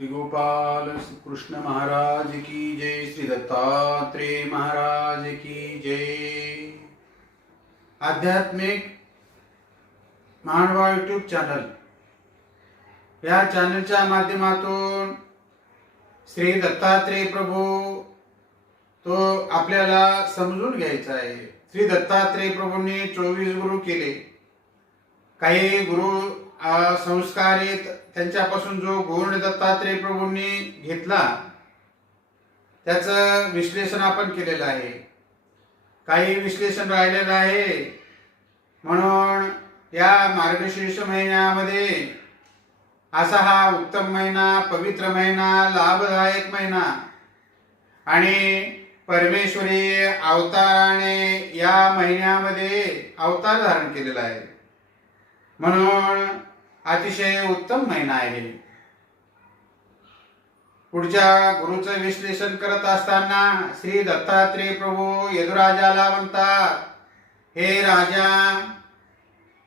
श्री गोपाल कृष्ण महाराज की जय श्री दत्तात्रेय महाराज की जय। आध्यात्मिक महानवा यूट्यूब चॅनल या चॅनलच्या माध्यमातून श्री दत्तात्रेय प्रभू तो आपल्याला समजून घ्यायचा आहे. श्री दत्तात्रेय प्रभूंनी चोवीस गुरु केले. काही गुरु संस्कारित त्यांच्यापासून जो गुण दत्तात्रेय प्रभूंनी घेतला त्याचं विश्लेषण आपण केलेलं आहे. काही विश्लेषण राहिलेलं आहे. म्हणून या मार्गशीर्ष महिन्यामध्ये असा हा उत्तम महिना पवित्र महिना लाभदायक महिना आणि परमेश्वरी अवताराने या महिन्यामध्ये अवतार धारण केलेला आहे. म्हणून अतिशय उत्तम महिना आहे पुढच्या गुरुचं विश्लेषण करत असताना श्री दत्तात्रेय प्रभू यदुराजाला म्हणतात हे राजा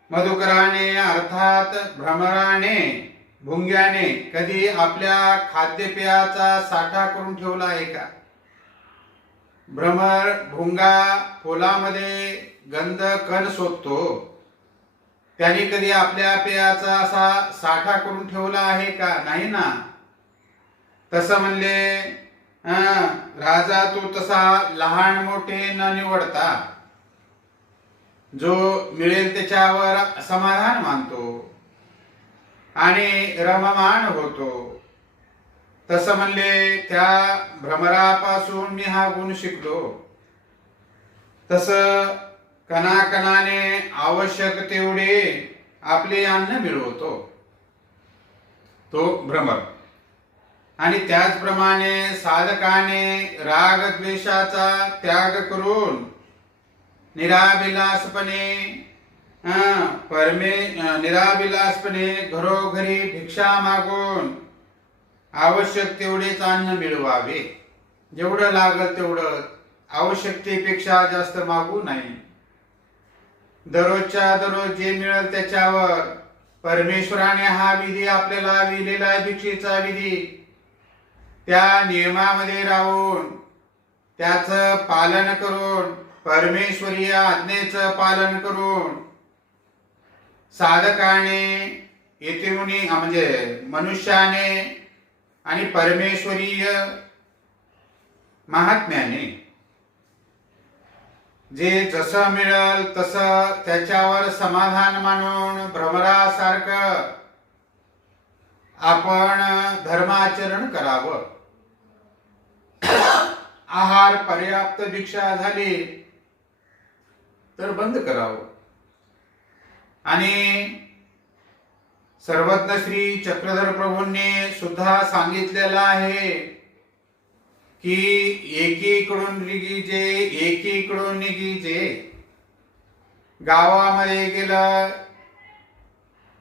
मधुकराने अर्थात भ्रमराने भुंग्याने कधी आपल्या खाद्यपेयाचा साठा करून ठेवला आहे का? भ्रमर भुंगा फुलामध्ये गंध कण शोधतो. त्याने कधी आपल्या पेयाचा असा साठा करून ठेवला आहे का? नाही ना. तसं म्हणले राजा तो तसा लहान मोठे न निवडता जो मिळेल त्याच्यावर समाधान मानतो आणि रममान होतो. तसं म्हणले त्या भ्रमरापासून मी हा गुण शिकलो. तसं कणाकणाने आवश्यक तेवढे आपले अन्न मिळवतो. तो भ्रमर. आणि त्याचप्रमाणे साधकाने राग द्वेषाचा त्याग करून निराभिलासपणे परमे निराभिलासपणे घरोघरी भिक्षा मागून आवश्यक तेवढेच अन्न मिळवावे. जेवढं लागल तेवढं. आवश्यकतेपेक्षा जास्त मागू नाही दररोजच्या दररोज जे मिळेल त्याच्यावर परमेश्वराने हा विधी आपल्याला विलेला आहे भिक्षेचा विधी. त्या नियमामध्ये राहून त्याचं पालन करून परमेश्वरीय आज्ञेचं पालन करून साधकाने येथेमुनी म्हणजे मनुष्याने आणि परमेश्वरीय महात्म्याने जे जसं मिळेल तसं त्याच्यावर समाधान मानून भ्रमरासारखं आपण धर्माचरण करावं. आहार पर्याप्त भिक्षा झाली तर बंद करावं. आणि सर्वज्ञ श्री चक्रधर प्रभूंनी सुद्धा सांगितलेलं आहे की एकीकडून निघीजे एकीकडून निघीजे गावामध्ये गेलं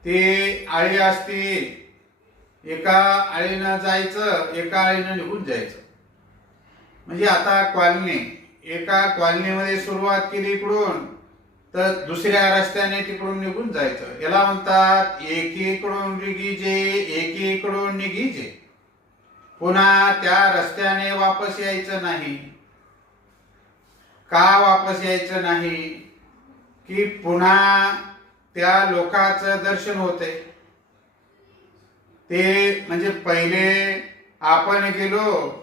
ते आळी असते एका आळीनं जायचं एका आळीनं निघून जायचं. म्हणजे आता कॉलनी एका कॉलनीमध्ये सुरुवात केली इकडून तर दुसऱ्या रस्त्याने तिकडून निघून जायचं. याला म्हणतात एकीकडून निघीजे एकीकडून निघीजे पुन्हा त्या रस्त्याने वापस यायचं नाही. का वापस यायचं नाही? की पुन्हा त्या लोकांचं दर्शन होते. ते म्हणजे पहिले आपण गेलो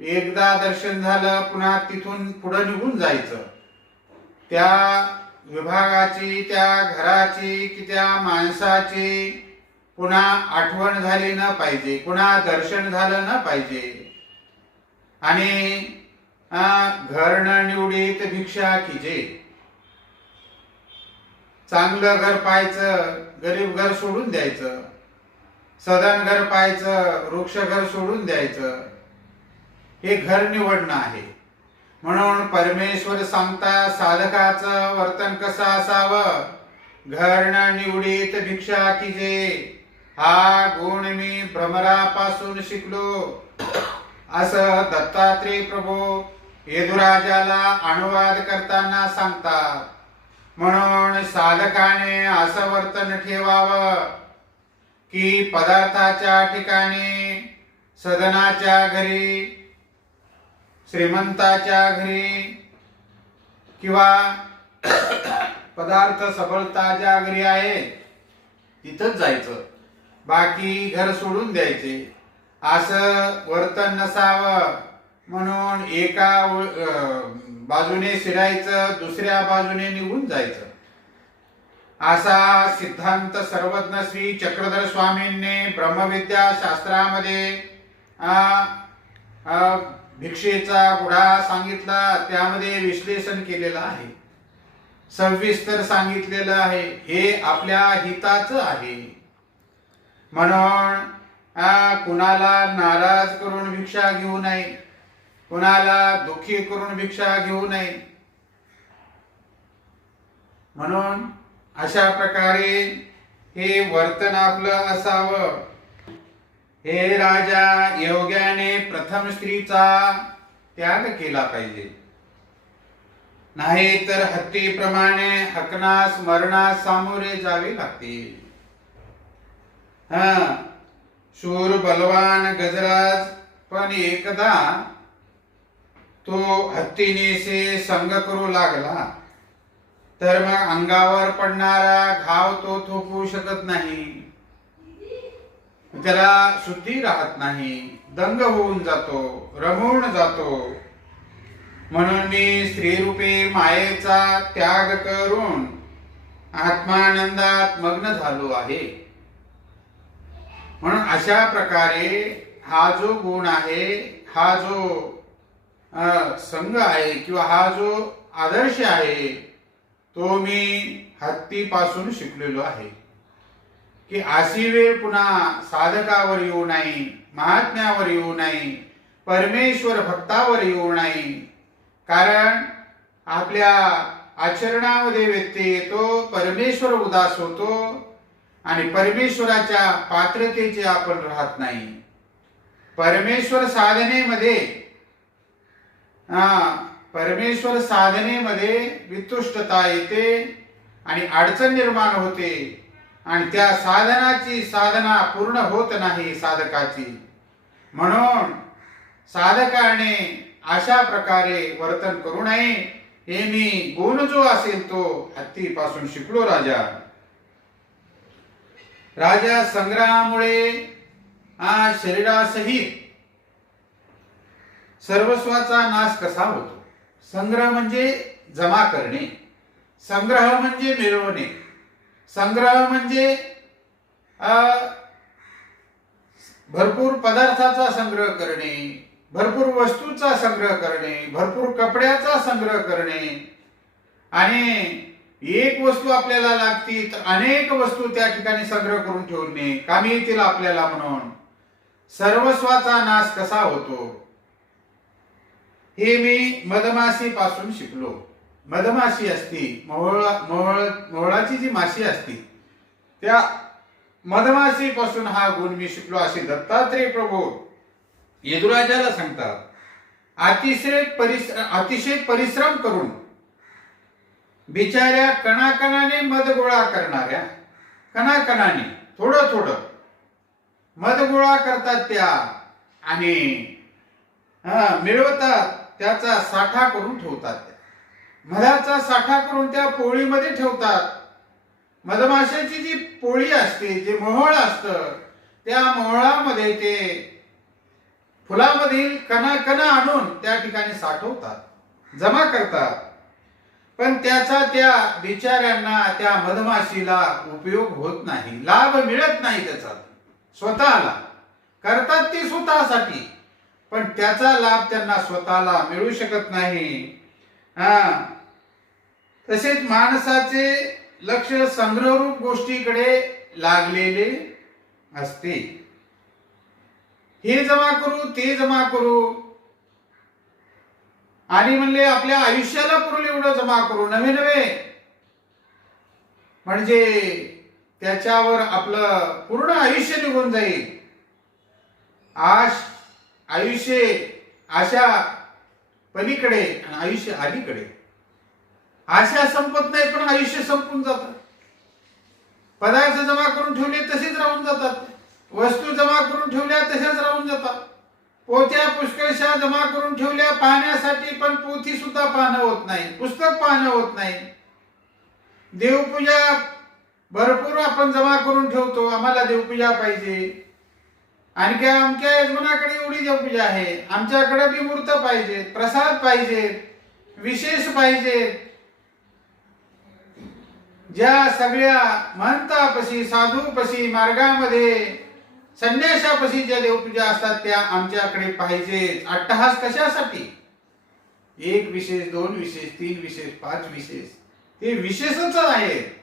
एकदा दर्शन झालं पुन्हा तिथून पुढं निघून जायचं. त्या विभागाची त्या घराची की त्या माणसाची पुन्हा आठवण झाली न पाहिजे पुन्हा दर्शन झालं न पाहिजे. आणि घर न निवडीत भिक्षा कीजे? चांगलं घर पाहायचं गरीब घर सोडून द्यायचं. सदन घर पाहायचं वृक्ष घर सोडून द्यायचं. हे घर निवडणं आहे. म्हणून परमेश्वर सांगता साधकाचं वर्तन कसं असावं? घर न निवडीत भिक्षा किजे? हा गुण मी भ्रमरापासून शिकलो. असं दत्तात्रेय प्रभू येदुराजाला अनुवाद करताना सांगतात. म्हणून साधकाने असं वर्तन ठेवावं की पदार्थाच्या ठिकाणी सदनाच्या घरी श्रीमंताच्या घरी किंवा पदार्थ सबळताच्या घरी आहे तिथंच जायचं. बाकी घर सोडून द्यायचे. असं वर्तन नसावं. म्हणून एका बाजूने शिरायचं दुसऱ्या बाजूने निघून जायचं. असा सिद्धांत सर्वज्ञ श्री चक्रधर स्वामींनी ब्रह्मविद्या शास्त्रामध्ये भिक्षेचा गुढा सांगितला त्यामध्ये विश्लेषण केलेलं आहे. सविस्तर सांगितलेलं आहे. हे आपल्या हिताच आहे. म्हणून कुणाला नाराज करून भिक्षा घेऊ नये. कुणाला दुःखी करून भिक्षा घेऊ नये. म्हणून अशा प्रकारे हे वर्तन आपलं असावं. हे राजा योग्याने प्रथम स्त्रीचा त्याग केला पाहिजे. नाही तर हत्तीप्रमाणे हकनास मरणास सामोरे जावे लागते हा. शूर बलवान गजराज पण एकदा तो हत्तीनेसे संग करू लागला. तर मग अंगावर पडणारा घाव तो थोपवू शकत नाही. त्याला शुद्धी राहत नाही. दंग होऊन जातो रमवून जातो. म्हणून मी स्त्रीरूपे मायेचा त्याग करून आत्मानंदात मग्न झालो आहे. म्हणून अशा प्रकारे हा जो गुण आहे हा जो संघ आहे किंवा हा जो आदर्श आहे तो मी हत्तीपासून शिकलेलो आहे. की अशी वेळ पुन्हा साधकावर येऊ नाही महात्म्यावर येऊ नाही परमेश्वर भक्तावर येऊ नाही कारण आपल्या आचरणामध्ये व्यत्यय येतो परमेश्वर उदास होतो आणि परमेश्वराच्या पात्रतेचे आपण राहत नाही. परमेश्वर साधनेमध्ये हा परमेश्वर साधनेमध्ये वितुष्टता येते आणि अडचण निर्माण होते आणि त्या साधनाची साधना पूर्ण होत नाही साधकाची. म्हणून साधकाने अशा प्रकारे वर्तन करू नये हे मी गुण जो असेल तो हत्तीपासून शिकलो राजा. राजा संग्रहामुळे हा शरीरासहित सर्वस्वाचा नाश कसा होतो? संग्रह म्हणजे जमा करणे संग्रह म्हणजे मिळवणे संग्रह म्हणजे भरपूर पदार्थाचा संग्रह करणे भरपूर वस्तूचा संग्रह करणे भरपूर कपड्याचा संग्रह करणे आणि एक वस्तू आपल्याला लागती तर अनेक वस्तू त्या ठिकाणी संग्रह करून ठेवणे कामी येतील आपल्याला म्हणून. सर्वस्वाचा नाश कसा होतो? हे मी मधमाशी पासून शिकलो. मधमाशी असती मोहळा मोहळ मोहळाची जी माशी असती त्या मधमाशी पासून हा गुण मी शिकलो असे दत्तात्रय प्रभू यदुराजाला सांगतात. अतिशय परिश्रम अतिशय परिश्रम करून बिचाऱ्या कणाकणाने मध गोळा करणाऱ्या कणाकणाने थोडं थोडं मध गोळा करतात त्या आणि हा, मिळवतात त्याचा साठा करून ठेवतात मधाचा साठा करून त्या पोळीमध्ये ठेवतात. मधमाशाची जी पोळी असते जे मोहळ असतं त्या मोहळामध्ये ते फुलामधील कणा कणा आणून त्या ठिकाणी साठवतात जमा करतात. पण त्याचा त्या बिचाऱ्यांना त्या मधमाशीला उपयोग होत नाही. लाभ मिळत नाही त्याचा. स्वतःला. करतात ते स्वतःसाठी. पण त्याचा लाभ त्यांना स्वतःला मिळू शकत नाही. हा. तसेच माणसाचे लक्ष संग्रहरूप गोष्टीकडे लागलेले असते. हे जमा करू ते जमा करू आणि म्हणले आपल्या आयुष्याला पुरेल एवढं जमा करू नवे नवे म्हणजे त्याच्यावर आपलं पूर्ण आयुष्य निघून जाईल. आश आयुष्य आशा पलीकडे आणि आयुष्य अलीकडे. आशा संपत नाही पण आयुष्य संपून जात. पदार्थ जमा करून ठेवले तसेच राहून जातात. वस्तू जमा करून ठेवल्या तशाच राहून जातात. पोथ्या पुष्कळशा जमा करून ठेवल्या. पाहण्यासाठी पण पोथी सुद्धा पाहणं होत नाही. पुस्तक पाहणं होत नाही. देवपूजा भरपूर आपण जमा करून ठेवतो. आम्हाला देवपूजा पाहिजे. आणखी आमच्या यजमानाकडे एवढी देवपूजा आहे. आमच्याकडे बी मूर्त पाहिजे प्रसाद पाहिजे विशेष पाहिजे. ज्या सगळ्या महंतापशी साधूपशी मार्गामध्ये संन्यासापाशी ज्या देवपूजा असतात त्या आमच्याकडे पाहिजे अट्टहास कशासाठी? एक विशेष दोन विशेष तीन विशेष पाच विशेष. ते विशेषच आहे.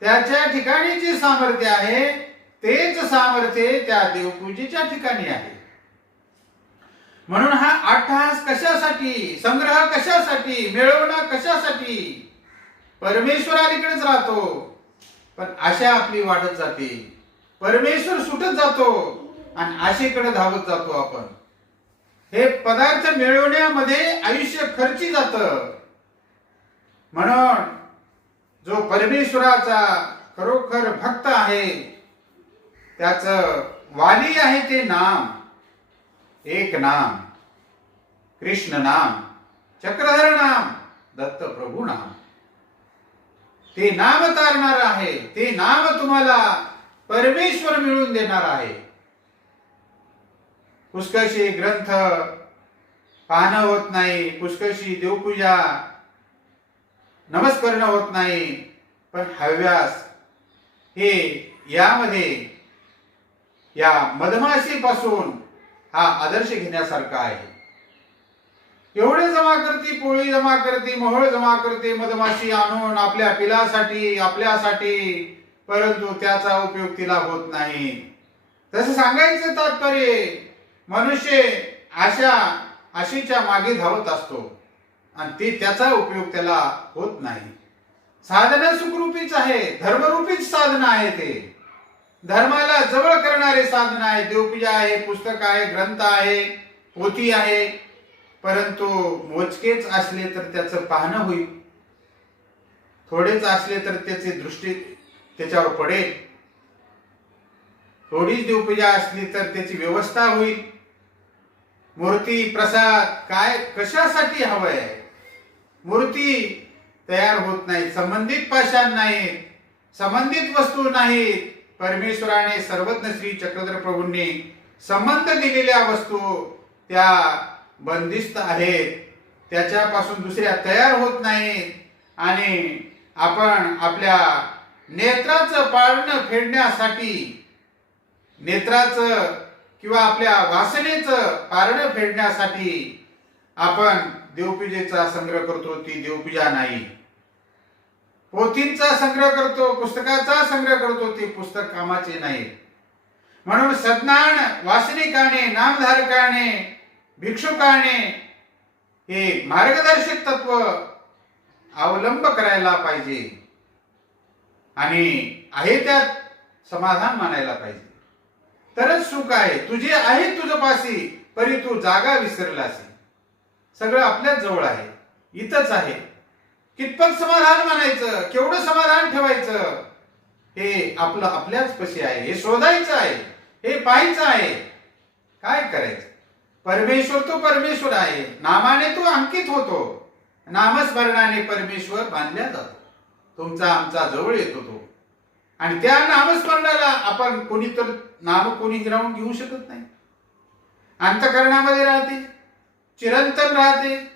त्याच्या ठिकाणी जे सामर्थ्य आहे तेच सामर्थ्य त्या देवपूजेच्या ठिकाणी आहे. म्हणून हा अट्टहास कशासाठी संग्रह कशासाठी मिळवणं कशासाठी? परमेश्वर अलीकडेच राहतो. पण आशा आपली वाढत जाते. परमेश्वर सुटत जातो आणि आशेकडे धावत जातो आपण. हे पदार्थ मिळवण्यामध्ये आयुष्य खर्ची जात. म्हणून जो परमेश्वराचा खरोखर भक्त आहे त्याच वाली आहे ते नाम एक नाम कृष्ण नाम चक्रधर नाम दत्त प्रभू नाम. ते नाम तारणार आहे ते नाम तुम्हाला परमेश्वर मिळून देणार आहे. पुष्कळशी ग्रंथ पाहणं होत नाही पुष्कळशी देवपूजा नमस्करण होत नाही पण हव्यास हे यामध्ये या मधमाशीपासून हा आदर्श घेण्यासारखा आहे. एवढे जमा करते पोळी जमा करते मोहळ जमा करते मधमाशी आणून आपल्या पिलासाठी आपल्यासाठी परंतु त्याचा उपयोग तिला होत नाही. तसं सांगायचं तात्पर्य मनुष्य अशा आशीच्या मागे धावत असतो. आणि ती त्याचा उपयोग त्याला होत नाही. साधना सुखरूपीच आहे धर्मरूपीच साधना आहे ते. धर्माला जवळ करणारे साधन आहे देवपूजा आहे पुस्तक आहे ग्रंथ आहे पोथी आहे. परंतु मोजकेच असले तर त्याचं पाहणं होईल. थोडेच असले तर त्याची दृष्टी त्याच्यावर पडेल. थोडीच देवपूजा असली तर त्याची व्यवस्था होईल. मूर्ती प्रसाद काय कशासाठी हवंय मूर्ती तयार होत नाही संबंधित पाषाण नाहीत संबंधित वस्तू नाहीत. परमेश्वराने सर्वज्ञ श्री चक्रधर प्रभूंनी संबंध दिलेल्या वस्तू त्या बंदिस्त आहेत. त्याच्यापासून दुसऱ्या तयार होत नाहीत. आणि आपण आपल्या नेत्राचं पाळणं फेडण्यासाठी नेत्राचं किंवा आपल्या वासनेचं पारणं फेडण्यासाठी आपण देवपूजेचा संग्रह करतो ती देवपूजा नाही. पोथींचा संग्रह करतो पुस्तकाचा संग्रह करतो ते पुस्तक कामाचे नाही. म्हणून सज्ञान वासनिकाने नामधारकाने भिक्षुकाने हे मार्गदर्शक तत्व अवलंब करायला पाहिजे. आणि आहे त्यात समाधान मानायला पाहिजे. तरच सुख आहे. तुझे आहे तुझं पाशी परी तू जागा विसरलासी. सगळं आपल्याच जवळ आहे. इथंच आहे. कितपत समाधान मानायचं केवढं समाधान ठेवायचं हे आपलं आपल्याच पशी आहे. हे शोधायचं आहे. हे पाहायचं आहे. काय करायचं? परमेश्वर तो परमेश्वर आहे. नामाने तो अंकित होतो. नामस्मरणाने परमेश्वर बांधल्या जातो. तुमचा आमचा जवळ येतो तो. आणि त्या नामस्मरणाला आपण कोणी तर नाम कोणी हिरावून घेऊ शकत नाही. अंतकरणामध्ये राहते चिरंतन राहते.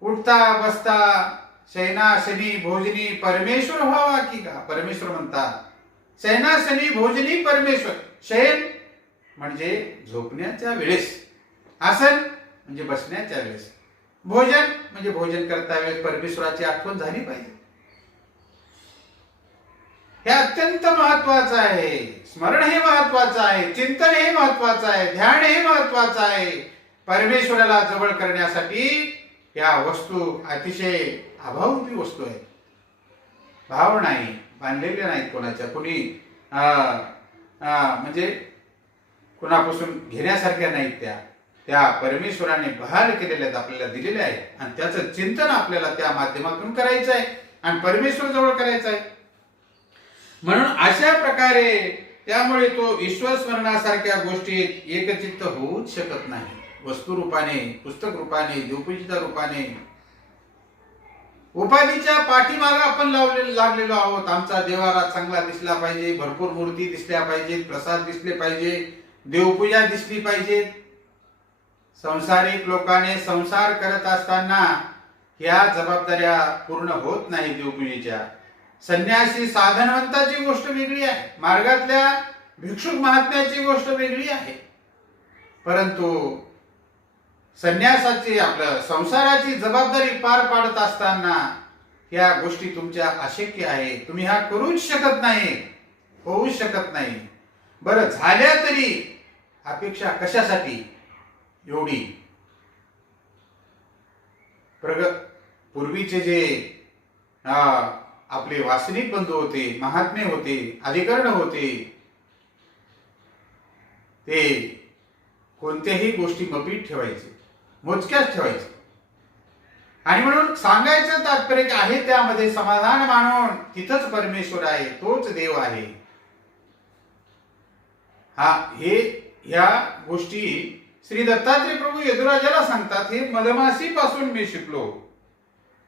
उठता बसता शयनाशनी भोजनी परमेश्वर व्हावा की का? परमेश्वर म्हणतात. शयनाशनी भोजनी परमेश्वर. शयन म्हणजे झोपण्याच्या वेळेस. आसन म्हणजे बसण्याच्या वेळेस. भोजन म्हणजे भोजन करता वेळेस परमेश्वराची आठवण झाली पाहिजे. हे अत्यंत महत्वाचं आहे. स्मरण हे महत्वाचं आहे. चिंतन हे महत्वाचं आहे. ध्यान हे महत्वाचं आहे. परमेश्वराला जवळ करण्यासाठी या वस्तू अतिशय अभावी वस्तू आहेत. भाव नाही बांधलेल्या नाहीत कोणाच्या. कोणी म्हणजे कुणापासून घेण्यासारख्या नाहीत त्या. त्या परमेश्वराने बहाल केलेल्या आहेत आपल्याला दिलेल्या आहेत. आणि त्याचं चिंतन आपल्याला त्या माध्यमातून करायचं आहे. आणि परमेश्वर जवळ करायचं आहे. म्हणून अशा प्रकारे त्यामुळे तो ईश्वरस्मरणासारख्या गोष्टीत एकचित्त होऊच शकत नाही. वस्तुरूपाने पुस्तक रूपाने देवपूजिता रूपाने. उपाधीच्या पाठीमागे आपण लावले लागलेलो आहोत. आमचा देवारा चांगला दिसला पाहिजे भरपूर मूर्ती दिसल्या पाहिजेत प्रसाद दिसले पाहिजे देवपूजा दिसली पाहिजे. संसारिक लोकाने संसार करत असताना ह्या जबाबदाऱ्या पूर्ण होत नाही देवपूजेच्या. संन्यासी साधनवंताची गोष्ट वेगळी आहे. मार्गातल्या भिक्षुक महात्म्याची गोष्ट वेगळी आहे. परंतु संन्यासाची आपलं संसाराची जबाबदारी पार पाडत असताना या गोष्टी तुमच्या अशक्य आहे. तुम्ही ह्या करूच शकत नाही होऊच शकत नाही. बरं झाल्या तरी अपेक्षा कशासाठी? एवढी. प्रग पूर्वीचे जे आपले वासनिक बंधू होते महात्मे होते अधिकरण होते. ते कोणत्याही गोष्टी मपीत ठेवायचे मोजक्याच ठेवायचे. आणि म्हणून सांगायचं तात्पर्य आहे त्यामध्ये समाधान मानून तिथंच परमेश्वर आहे तोच देव आहे. हा हे ह्या गोष्टी श्री दत्तात्रय प्रभू यदुराजाला सांगतात हे मधमासी पासून मी शिकलो.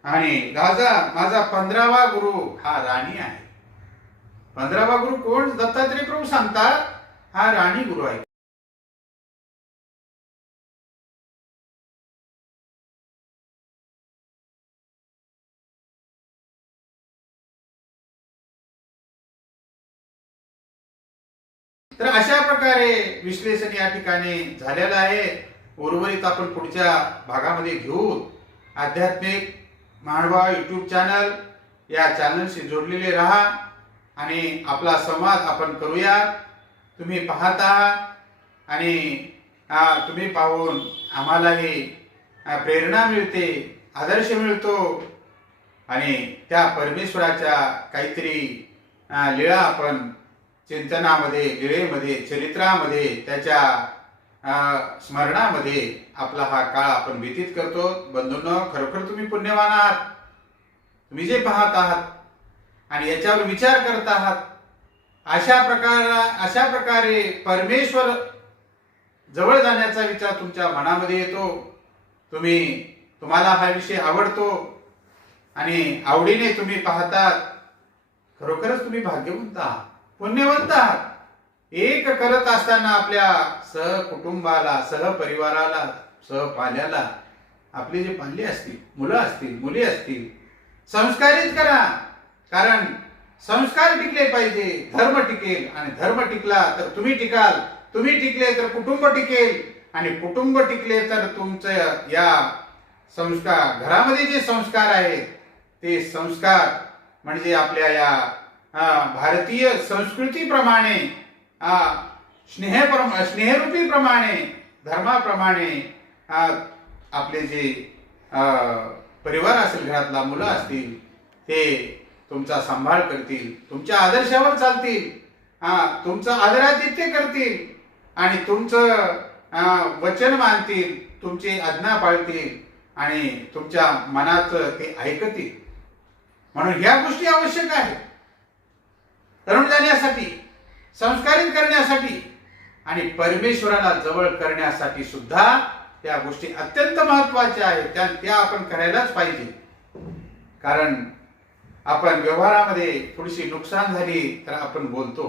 आणि राजा माझा पंधरावा गुरु हा राणी आहे. पंधरावा गुरु कोण? दत्तात्रय प्रभू सांगतात हा राणी गुरु आहे. तर अशा प्रकारे विश्लेषण या ठिकाणी झालेलं आहे. उर्वरित आपण पुढच्या भागामध्ये घेऊ. आध्यात्मिक माळवा यूट्यूब चॅनल या चॅनलशी जोडलेले राहा आणि आपला संवाद आपण करूया. तुम्ही पाहत आहात आणि तुम्ही पाहून आम्हालाही प्रेरणा मिळते आदर्श मिळतो. आणि त्या परमेश्वराच्या काहीतरी लीळा आपण चिंतनामध्ये लिळेमध्ये चरित्रामध्ये त्याच्या स्मरणामध्ये आपला हा काळ आपण व्यतीत करतो. बंधूंनो खरोखर तुम्ही पुण्यवान आहात. तुम्ही जे पाहत आहात आणि याच्यावर विचार करत आहात अशा प्रकार अशा प्रकारे परमेश्वर जवळ जाण्याचा विचार तुमच्या मनामध्ये येतो. तुम्ही तुम्हाला हा विषय आवडतो आणि आवडीने तुम्ही पाहतात. खरोखरच तुम्ही भाग्यवंत आहात पुण्यवंत आहात. एक करत असताना आपल्या सहकुटुंबाला सहपरिवाराला सहपाल्याला आपले जे पाल्ले असतील मुलं असतील मुली असतील संस्कारित करा. कारण संस्कार टिकले पाहिजे धर्म टिकेल आणि धर्म टिकला तर तुम्ही टिकाल. तुम्ही टिकले तर कुटुंब टिकेल आणि कुटुंब टिकले तर तुमचं या संस्कार घरामध्ये जे संस्कार आहेत ते संस्कार म्हणजे आपल्या या भारतीय संस्कृतीप्रमाणे आ, स्नेहप्रम स्नेहरूपी प्रमाणे धर्माप्रमाणे आपले जे परिवार असेल घरातला मुलं असतील ते तुमचा सांभाळ करतील तुमच्या आदर्शावर चालतील हा तुमचं आदरातिथ्य करतील आणि तुमचं वचन मानतील तुमची आज्ञा पाळतील आणि तुमच्या मनाचं ते ऐकतील. म्हणून ह्या गोष्टी आवश्यक आहेत. तरुण जाण्यासाठी संस्कारित करण्यासाठी आणि परमेश्वराला जवळ करण्यासाठी सुद्धा त्या गोष्टी अत्यंत महत्त्वाच्या आहेत. त्या त्या आपण करायलाच पाहिजे. कारण आपण व्यवहारामध्ये थोडीशी नुकसान झाली तर आपण बोलतो.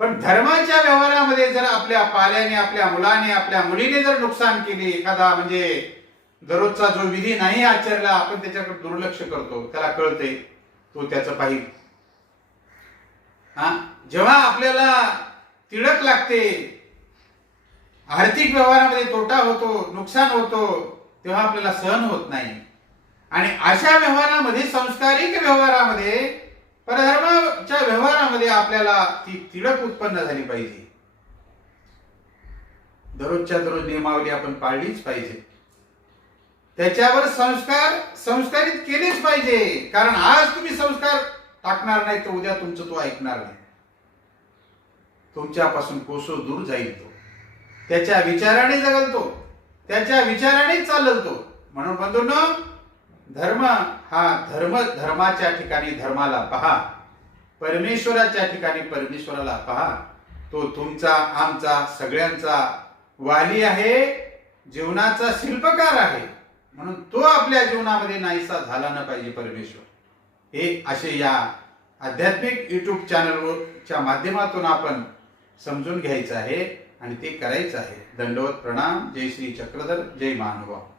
पण धर्माच्या व्यवहारामध्ये जर आपल्या पाल्याने आपल्या मुलाने आपल्या मुलीने जर नुकसान केली एखादा म्हणजे दररोजचा जो विधी नाही आचरला आपण त्याच्याकडे दुर्लक्ष करतो. त्याला कळते तो त्याचं पाहिजे हा? जेव्हा आपल्याला तिळक लागते आर्थिक व्यवहारामध्ये तोटा होतो नुकसान होतो तेव्हा आपल्याला सहन होत नाही. आणि अशा व्यवहारामध्ये संस्कारिक व्यवहारामध्ये परधर्माच्या व्यवहारामध्ये आपल्याला ती तिळक उत्पन्न झाली पाहिजे. दररोजच्या दररोज नियमावली आपण पाळलीच पाहिजे. त्याच्यावर संस्कार संस्कारित केलेच पाहिजे. कारण आज तुम्ही संस्कार टाकणार नाही तर उद्या तुमचं तो ऐकणार नाही. तुमच्यापासून कोसो दूर जाईल तो. त्याच्या विचाराने जगल तो त्याच्या विचाराने चालल तो म्हणून बंधूंनो धर्म हा धर्म धर्माच्या ठिकाणी धर्माला पहा. परमेश्वराच्या ठिकाणी परमेश्वराला पहा. तो तुमचा आमचा सगळ्यांचा वाली आहे. जीवनाचा शिल्पकार आहे. म्हणून तो आपल्या जीवनामध्ये नाहीसा झाला ना पाहिजे परमेश्वर. हे असे या आध्यात्मिक युट्यूब चॅनलच्या माध्यमातून आपण समजून घ्यायचं आहे आणि ते करायचं आहे. दंडवत प्रणाम. जय श्री चक्रधर. जय महानुभाव